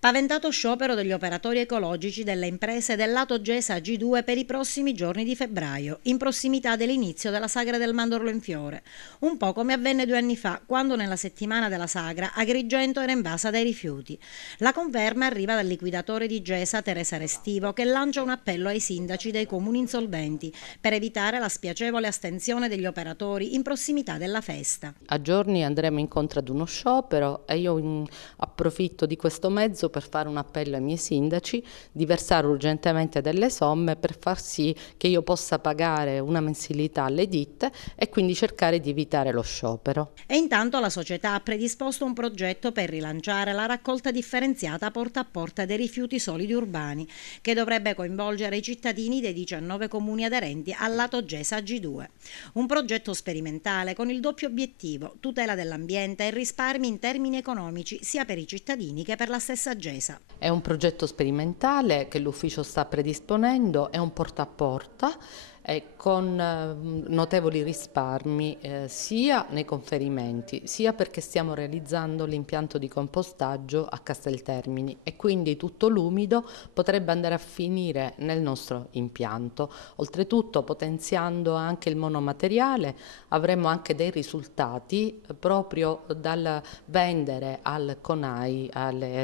Paventato sciopero degli operatori ecologici delle imprese del lato Gesa G2 per i prossimi giorni di febbraio, in prossimità dell'inizio della sagra del mandorlo in fiore. Un po' come avvenne 2 anni fa, quando nella settimana della sagra Agrigento era invasa dai rifiuti. La conferma arriva dal liquidatore di Gesa, Teresa Restivo, che lancia un appello ai sindaci dei comuni insolventi per evitare la spiacevole astensione degli operatori in prossimità della festa. A giorni andremo incontro ad uno sciopero e io approfitto di questo mezzo per fare un appello ai miei sindaci di versare urgentemente delle somme per far sì che io possa pagare una mensilità alle ditte e quindi cercare di evitare lo sciopero. E intanto la società ha predisposto un progetto per rilanciare la raccolta differenziata a porta dei rifiuti solidi urbani, che dovrebbe coinvolgere i cittadini dei 19 comuni aderenti al lato Gesa G2. Un progetto sperimentale con il doppio obiettivo: tutela dell'ambiente e risparmi in termini economici sia per i cittadini che per la stessa Gesa. È un progetto sperimentale che l'ufficio sta predisponendo, è un porta a porta con notevoli risparmi sia nei conferimenti, sia perché stiamo realizzando l'impianto di compostaggio a Casteltermini e quindi tutto l'umido potrebbe andare a finire nel nostro impianto. Oltretutto, potenziando anche il monomateriale, avremo anche dei risultati proprio dal vendere al CONAI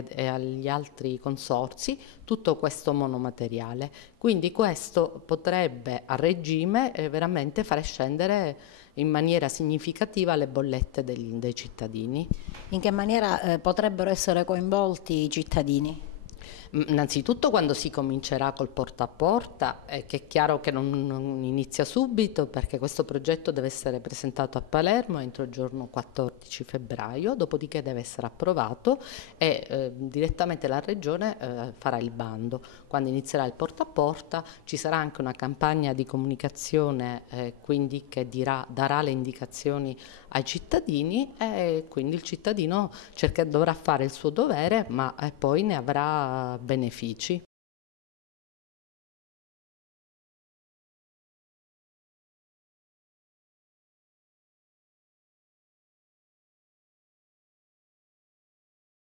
e agli altri consorzi tutto questo monomateriale. Quindi questo potrebbe a regime veramente fare scendere in maniera significativa le bollette dei cittadini. In che maniera potrebbero essere coinvolti i cittadini? Innanzitutto quando si comincerà col porta a porta, che è chiaro che non inizia subito perché questo progetto deve essere presentato a Palermo entro il giorno 14 febbraio, dopodiché deve essere approvato e direttamente la Regione farà il bando. Quando inizierà il porta a porta ci sarà anche una campagna di comunicazione quindi che darà le indicazioni ai cittadini e quindi il cittadino dovrà fare il suo dovere ma poi ne avrà benefici.